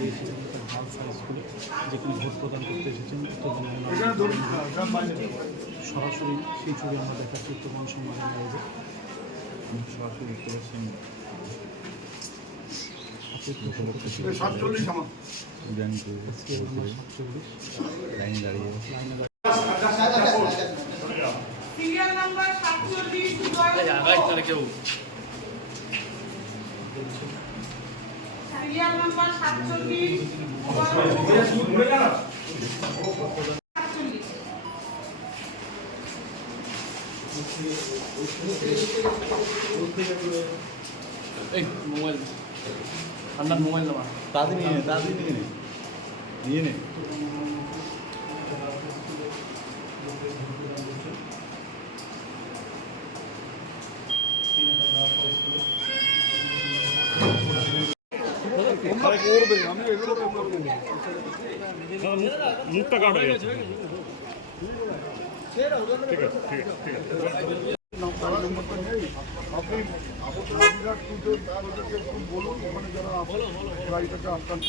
গাড়ি এসেছেন হাই স্কুলে যেখানে ভোট প্রদান করতে এসেছেন সরাসরি সেই ছবি আমরা দেখাচ্ছি উত্তরবঙ্গ সংবাদের লাইভে সরাসরি দেখতে পাচ্ছেন আজকে সিরিয়াল সাতচল্লিশ সিরিয়াল নাম্বার মোবাইল। ঠান্ডার মোবাইল দেওয়া। তাড়াতাড়ি নিয়ে নে। নে নিয়ে নে আপনি আপত্তিরা পুজো তার ওদেরকে বলুন ওখানে যারা গাড়িটাকে আটকান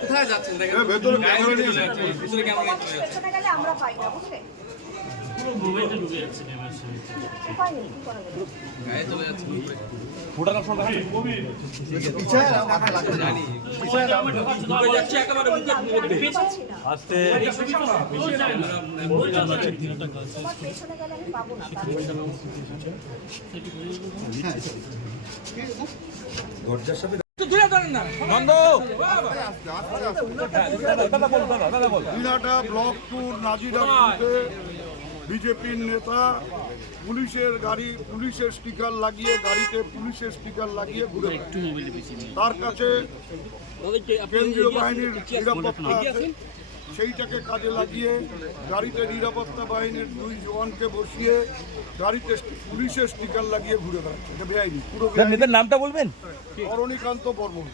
কোথায় যাচ্ছেন? দেখেন। ভেতরে ক্যামেরা নিয়ে ভিতরে ক্যামেরা আমরা পাই না আস্তে তোমার পেছনে গেলে আমি পাবো না তার দিনাটা ব্লক টুর নাজিরাতে বিজেপির নেতা পুলিশের গাড়ি পুলিশের স্টিকার লাগিয়ে গাড়িতে পুলিশের স্টিকার লাগিয়ে ঘুরে। তার কাছে কেন্দ্রীয় বাহিনীর নিরাপত্তা আছে। সেইটাকে কাজে লাগিয়ে গাড়িতে নিরাপত্তা বাহিনীর দুই জওয়ানকে বসিয়ে গাড়িতে পুলিশের স্টিকার লাগিয়ে ঘুরে বেড়াচ্ছে। এটা বেআইনি পুরো বেআইনি। নামটা বলবেন? অরণিকান্ত বর্মন।